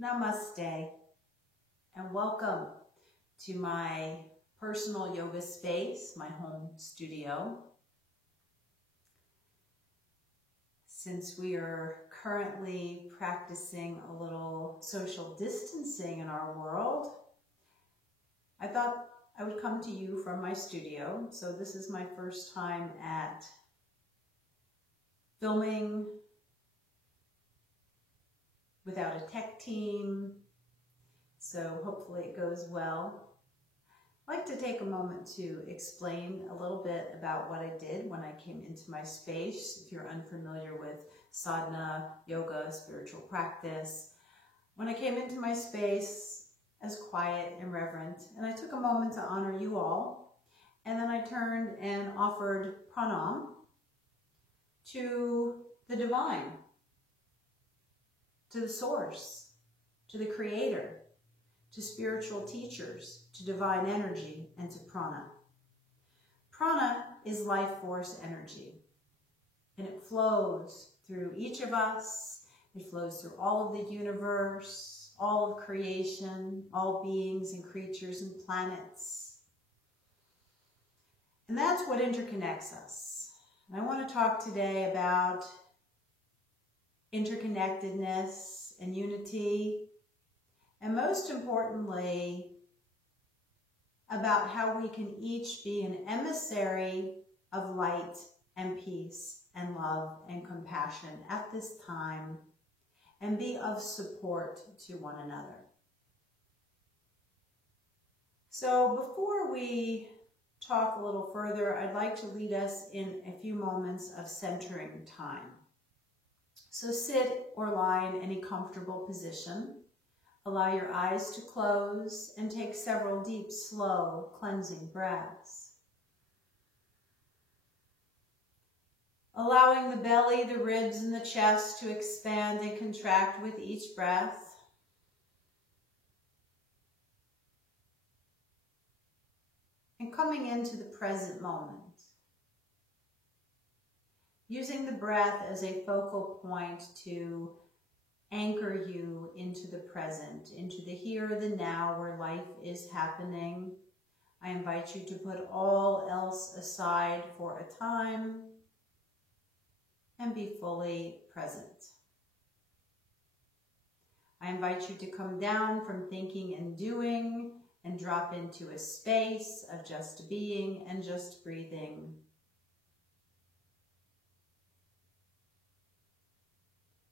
Namaste, and welcome to my personal yoga space, my home studio. Since we are currently practicing a little social distancing in our world, I thought I would come to you from my studio. So this is my first time at filming without a tech team, so hopefully it goes well. I'd like to take a moment to explain a little bit about what I did when I came into my space. If you're unfamiliar with sadhana, yoga, spiritual practice, when I came into my space, I was quiet and reverent, and I took a moment to honor you all, and then I turned and offered pranam to the divine, to the source, to the creator, to spiritual teachers, to divine energy, and to prana. Prana is life force energy, and it flows through each of us. It flows through all of the universe, all of creation, all beings and creatures and planets. And that's what interconnects us. And I want to talk today about interconnectedness and unity, and most importantly, about how we can each be an emissary of light and peace and love and compassion at this time, and be of support to one another. So before we talk a little further, I'd like to lead us in a few moments of centering time. So sit or lie in any comfortable position. Allow your eyes to close and take several deep, slow, cleansing breaths. Allowing the belly, the ribs, and the chest to expand and contract with each breath. And coming into the present moment. Using the breath as a focal point to anchor you into the present, into the here, the now, where life is happening. I invite you to put all else aside for a time and be fully present. I invite you to come down from thinking and doing and drop into a space of just being and just breathing.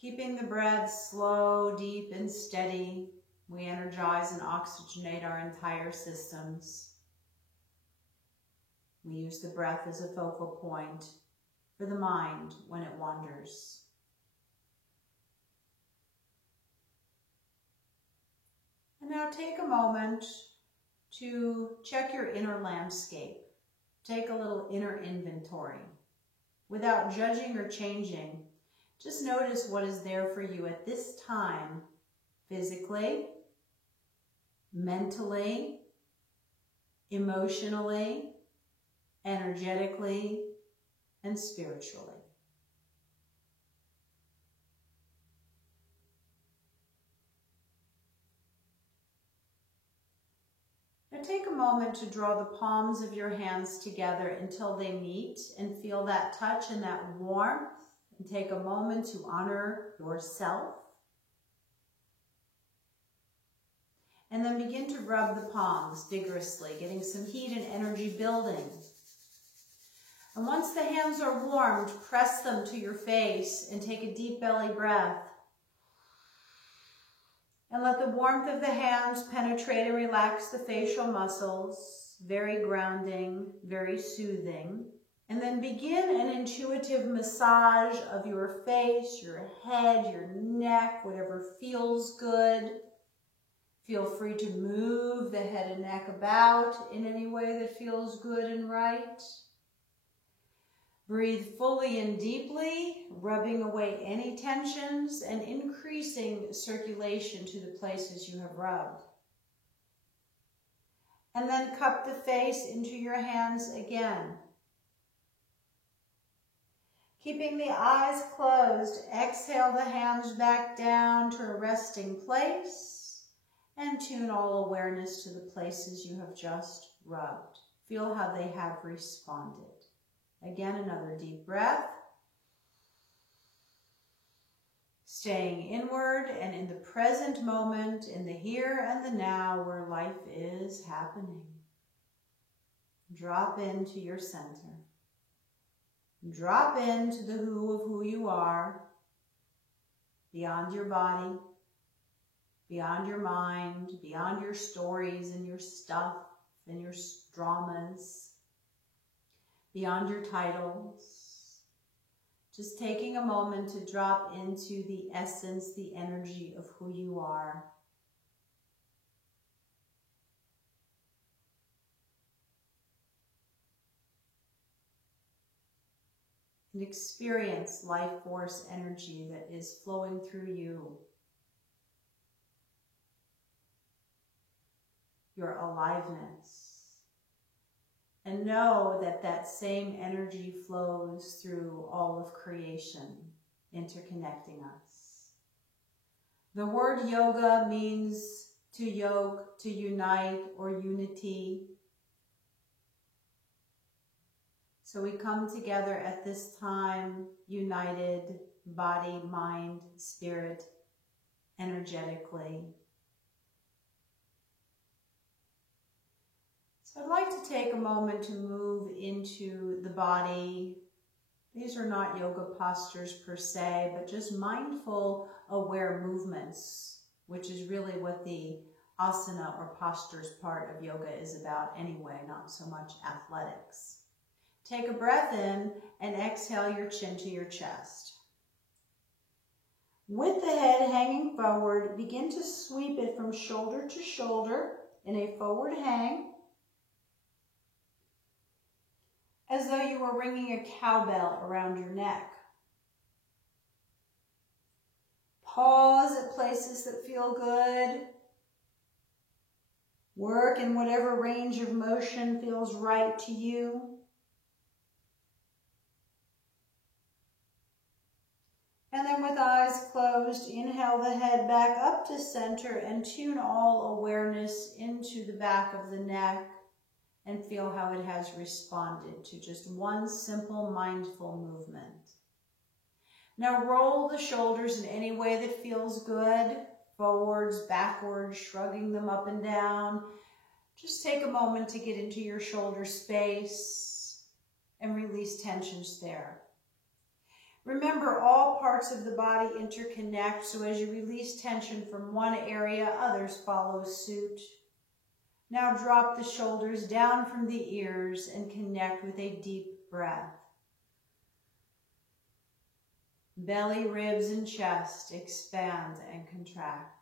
Keeping the breath slow, deep, and steady, we energize and oxygenate our entire systems. We use the breath as a focal point for the mind when it wanders. And now take a moment to check your inner landscape. Take a little inner inventory. Without judging or changing, just notice what is there for you at this time, physically, mentally, emotionally, energetically, and spiritually. Now take a moment to draw the palms of your hands together until they meet and feel that touch and that warmth. And take a moment to honor yourself. And then begin to rub the palms vigorously, getting some heat and energy building. And once the hands are warmed, press them to your face and take a deep belly breath. And let the warmth of the hands penetrate and relax the facial muscles. Very grounding, very soothing. And then begin an intuitive massage of your face, your head, your neck, whatever feels good. Feel free to move the head and neck about in any way that feels good and right. Breathe fully and deeply, rubbing away any tensions and increasing circulation to the places you have rubbed. And then cup the face into your hands again. Keeping the eyes closed, exhale the hands back down to a resting place and tune all awareness to the places you have just rubbed. Feel how they have responded. Again, another deep breath. Staying inward and in the present moment, in the here and the now where life is happening. Drop into your center. Drop into the who of who you are, beyond your body, beyond your mind, beyond your stories and your stuff and your dramas, beyond your titles. Just taking a moment to drop into the essence, the energy of who you are. And experience life force energy that is flowing through you. Your aliveness. And know that that same energy flows through all of creation, interconnecting us. The word yoga means to yoke, to unite, or unity. So we come together at this time, united, body, mind, spirit, energetically. So I'd like to take a moment to move into the body. These are not yoga postures per se, but just mindful, aware movements, which is really what the asana or postures part of yoga is about anyway, not so much athletics. Take a breath in and exhale your chin to your chest. With the head hanging forward, begin to sweep it from shoulder to shoulder in a forward hang, as though you were ringing a cowbell around your neck. Pause at places that feel good. Work in whatever range of motion feels right to you. And then with eyes closed, inhale the head back up to center and tune all awareness into the back of the neck and feel how it has responded to just one simple mindful movement. Now roll the shoulders in any way that feels good, forwards, backwards, shrugging them up and down. Just take a moment to get into your shoulder space and release tensions there. Remember, all parts of the body interconnect, so as you release tension from one area, others follow suit. Now drop the shoulders down from the ears and connect with a deep breath. Belly, ribs, and chest expand and contract.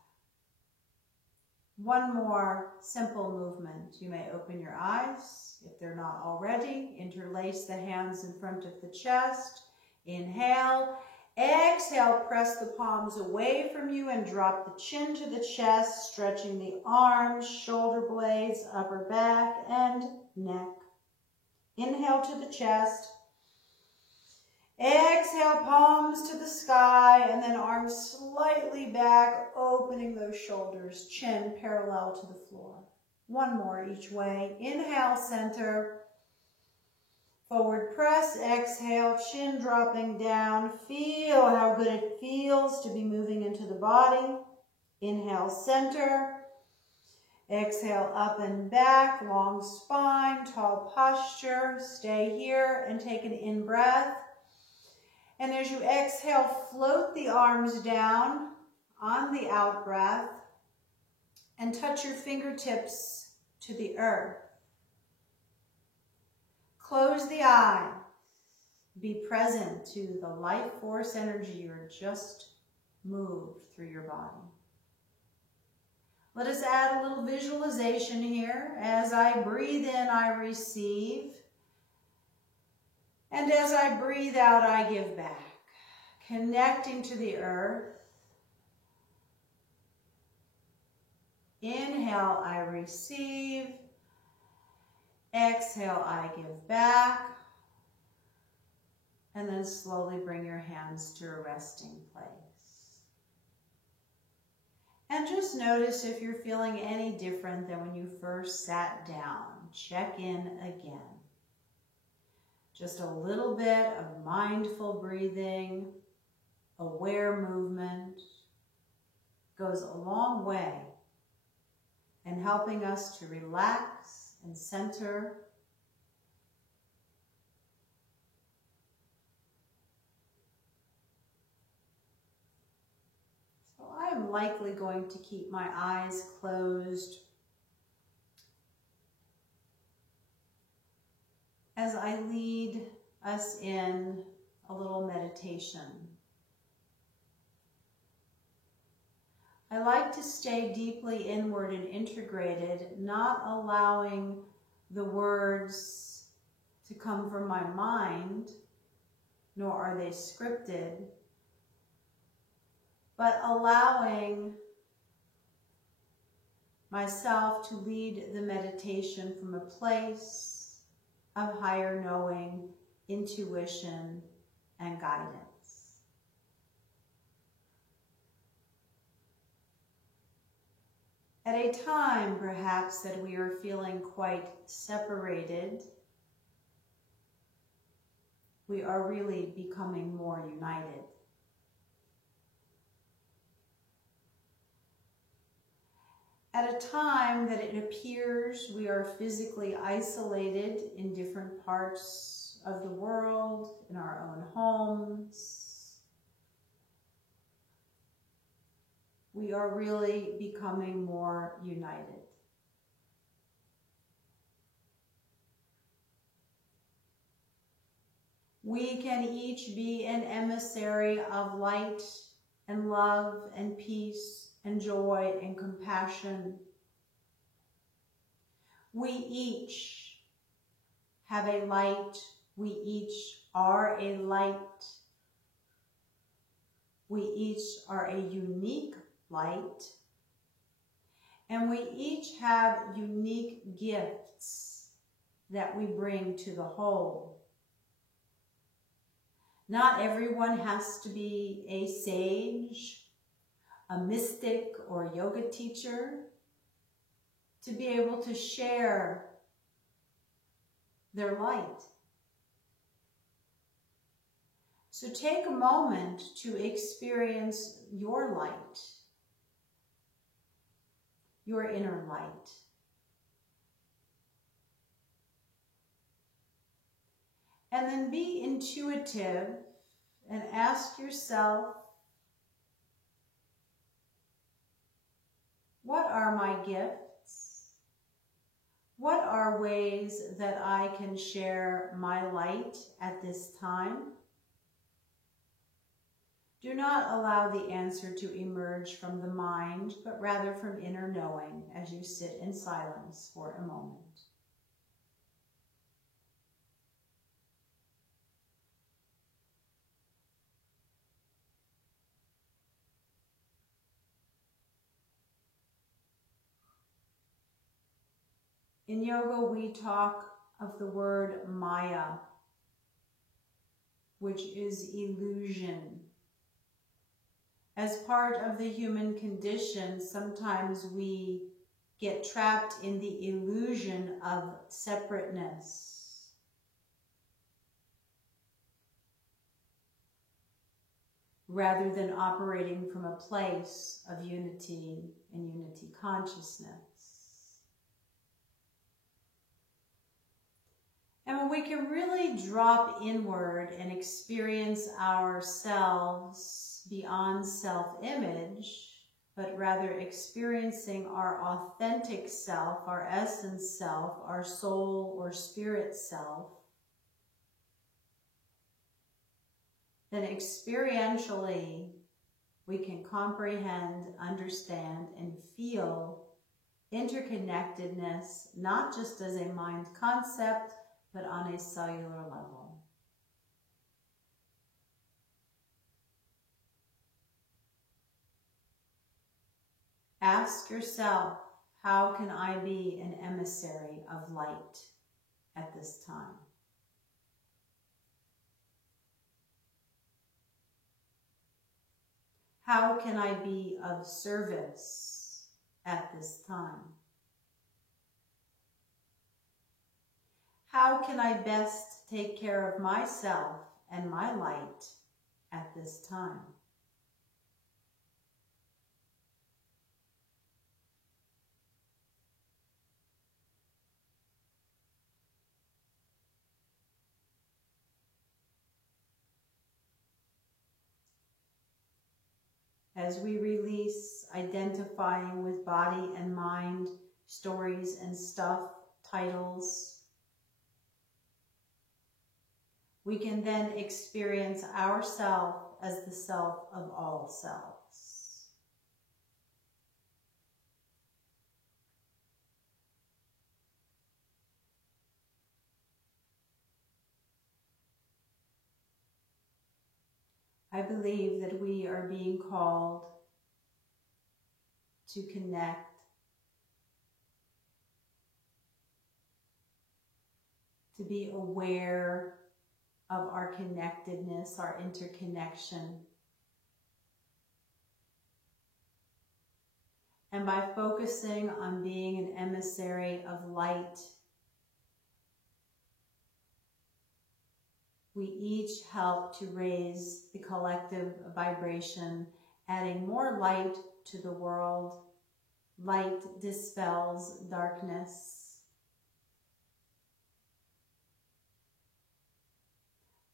One more simple movement. You may open your eyes if they're not already. Interlace the hands in front of the chest. Inhale, exhale, press the palms away from you and drop the chin to the chest, stretching the arms, shoulder blades, upper back, and neck. Inhale to the chest. Exhale, palms to the sky, and then arms slightly back, opening those shoulders, chin parallel to the floor. One more each way. Inhale, center. Forward press, exhale, chin dropping down. Feel how good it feels to be moving into the body. Inhale, center. Exhale, up and back, long spine, tall posture. Stay here and take an in-breath. And as you exhale, float the arms down on the out-breath and touch your fingertips to the earth. Close the eye. Be present to the life force energy you just moved through your body. Let us add a little visualization here. As I breathe in, I receive. And as I breathe out, I give back. Connecting to the earth. Inhale, I receive. Exhale, I give back. And then slowly bring your hands to a resting place. And just notice if you're feeling any different than when you first sat down. Check in again. Just a little bit of mindful breathing, aware movement goes a long way in helping us to relax and center. So I'm likely going to keep my eyes closed as I lead us in a little meditation. I like to stay deeply inward and integrated, not allowing the words to come from my mind, nor are they scripted, but allowing myself to lead the meditation from a place of higher knowing, intuition, and guidance. At a time, perhaps, that we are feeling quite separated, we are really becoming more united. At a time that it appears we are physically isolated in different parts of the world, in our own homes, we are really becoming more united. We can each be an emissary of light and love and peace and joy and compassion. We each have a light. We each are a light. We each are a unique light. And we each have unique gifts that we bring to the whole. Not everyone has to be a sage, a mystic, or yoga teacher to be able to share their light. So take a moment to experience your light, your inner light. And then be intuitive and ask yourself, what are my gifts? What are ways that I can share my light at this time? Do not allow the answer to emerge from the mind, but rather from inner knowing as you sit in silence for a moment. In yoga, we talk of the word Maya, which is illusion. As part of the human condition, sometimes we get trapped in the illusion of separateness. Rather than operating from a place of unity and unity consciousness. And when we can really drop inward and experience ourselves beyond self-image, but rather experiencing our authentic self, our essence self, our soul or spirit self, then experientially we can comprehend, understand, and feel interconnectedness, not just as a mind concept, but on a cellular level. Ask yourself, how can I be an emissary of light at this time? How can I be of service at this time? How can I best take care of myself and my light at this time? As we release identifying with body and mind, stories and stuff, titles, we can then experience ourself as the self of all selves. I believe that we are being called to connect, to be aware of our connectedness, our interconnection. And by focusing on being an emissary of light, we each help to raise the collective vibration, adding more light to the world. Light dispels darkness.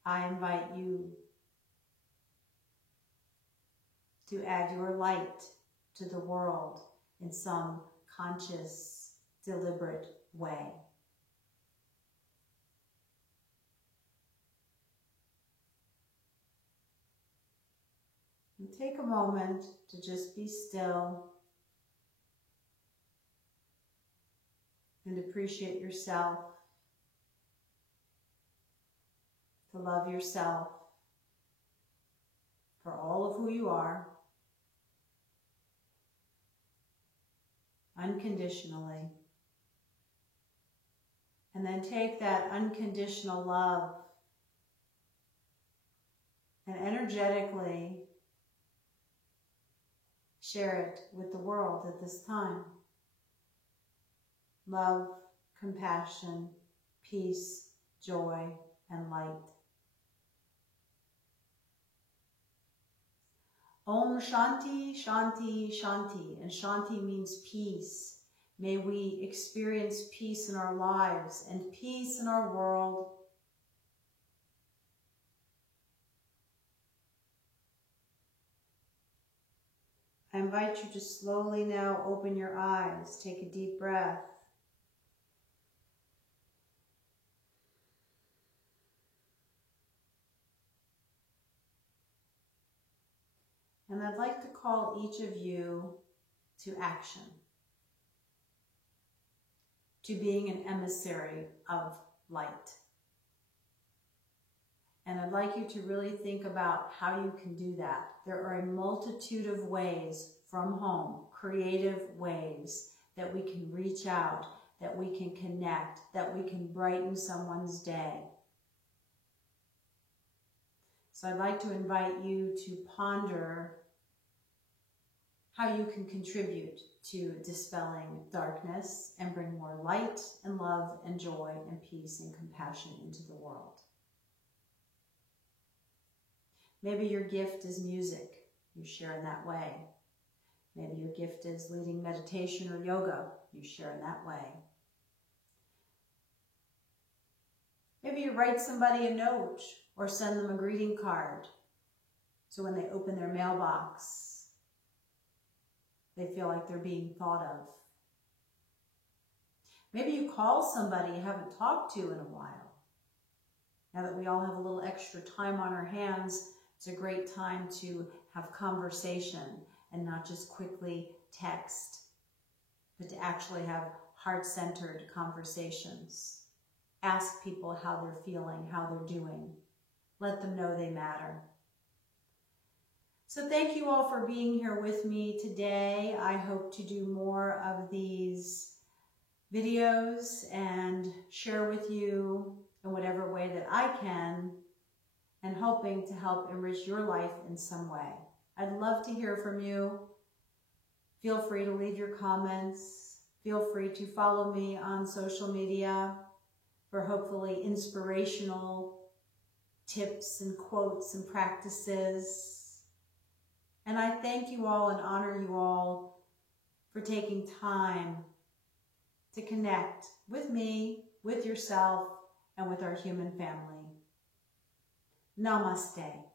I invite you to add your light to the world in some conscious, deliberate way. And take a moment to just be still and appreciate yourself, to love yourself for all of who you are, unconditionally. And then take that unconditional love and energetically share it with the world at this time. Love, compassion, peace, joy, and light. Om Shanti, Shanti, Shanti. And Shanti means peace. May we experience peace in our lives and peace in our world. I invite you to slowly now open your eyes. Take a deep breath. And I'd like to call each of you to action, to being an emissary of light. And I'd like you to really think about how you can do that. There are a multitude of ways from home, creative ways that we can reach out, that we can connect, that we can brighten someone's day. So I'd like to invite you to ponder how you can contribute to dispelling darkness and bring more light and love and joy and peace and compassion into the world. Maybe your gift is music. You share in that way. Maybe your gift is leading meditation or yoga. You share in that way. Maybe you write somebody a note or send them a greeting card, so when they open their mailbox, they feel like they're being thought of. Maybe you call somebody you haven't talked to in a while. Now that we all have a little extra time on our hands, it's a great time to have conversation and not just quickly text, but to actually have heart-centered conversations. Ask people how they're feeling, how they're doing. Let them know they matter. So thank you all for being here with me today. I hope to do more of these videos and share with you in whatever way that I can, and hoping to help enrich your life in some way. I'd love to hear from you. Feel free to leave your comments. Feel free to follow me on social media for hopefully inspirational tips and quotes and practices. And I thank you all and honor you all for taking time to connect with me, with yourself, and with our human family. Namaste.